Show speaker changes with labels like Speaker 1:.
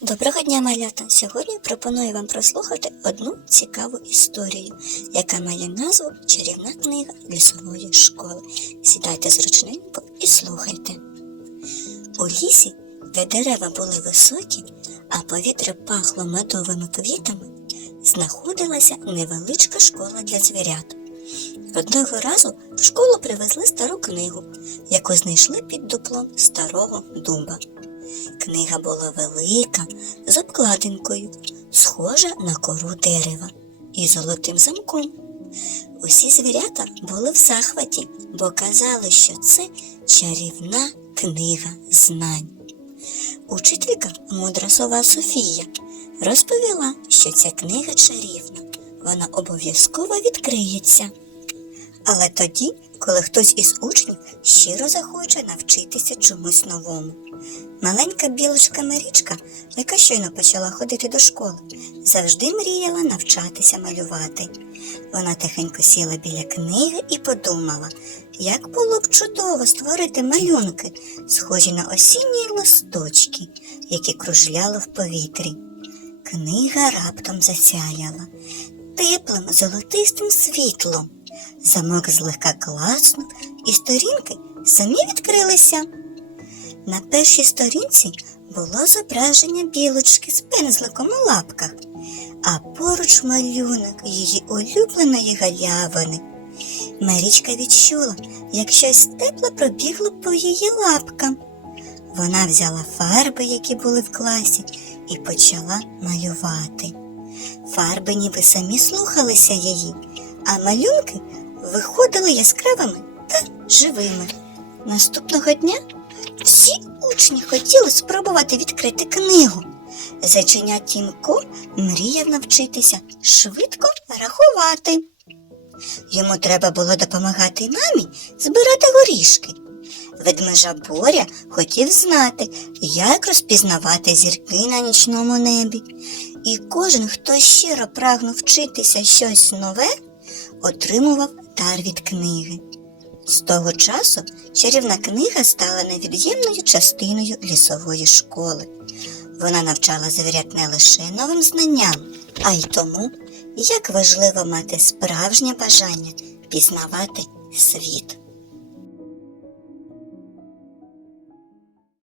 Speaker 1: Доброго дня, малята! Сьогодні пропоную вам прослухати одну цікаву історію, яка має назву Чарівна книга лісової школи. Сідайте зручненько і слухайте. У лісі, де дерева були високі, а повітря пахло медовими квітами, знаходилася невеличка школа для звірят. Одного разу в школу привезли стару книгу, яку знайшли під дуплом старого дуба. Книга була велика, з обкладинкою, схожа на кору дерева і золотим замком. Усі звірята були в захваті, бо казали, що це чарівна книга знань. Учителька мудра сова Софія розповіла, що ця книга чарівна, вона обов'язково відкриється. Але тоді, коли хтось із учнів щиро захоче навчитися чомусь новому. Маленька білочка Марічка, яка щойно почала ходити до школи, завжди мріяла навчатися малювати. Вона тихенько сіла біля книги і подумала, як було б чудово створити малюнки, схожі на осінні листочки, які кружляли в повітрі. Книга раптом засяяла теплим золотистим світлом. Замок злегка класнув, і сторінки самі відкрилися. На першій сторінці було зображення білочки з пензликом у лапках, а поруч малюнок її улюбленої галявини. Марічка відчула, як щось тепле пробігло по її лапкам. Вона взяла фарби, які були в класі, і почала малювати. Фарби ніби самі слухалися її, а малюнки виходили яскравими та живими. Наступного дня всі учні хотіли спробувати відкрити книгу. Зайченя Тімко мріяв навчитися швидко рахувати. Йому треба було допомагати мамі збирати горішки. Ведмежа Боря хотів знати, як розпізнавати зірки на нічному небі. І кожен, хто щиро прагнув вчитися щось нове, отримував дар від книги. З того часу чарівна книга стала невід'ємною частиною лісової школи. Вона навчала звірят не лише новим знанням, а й тому, як важливо мати справжнє бажання пізнавати світ.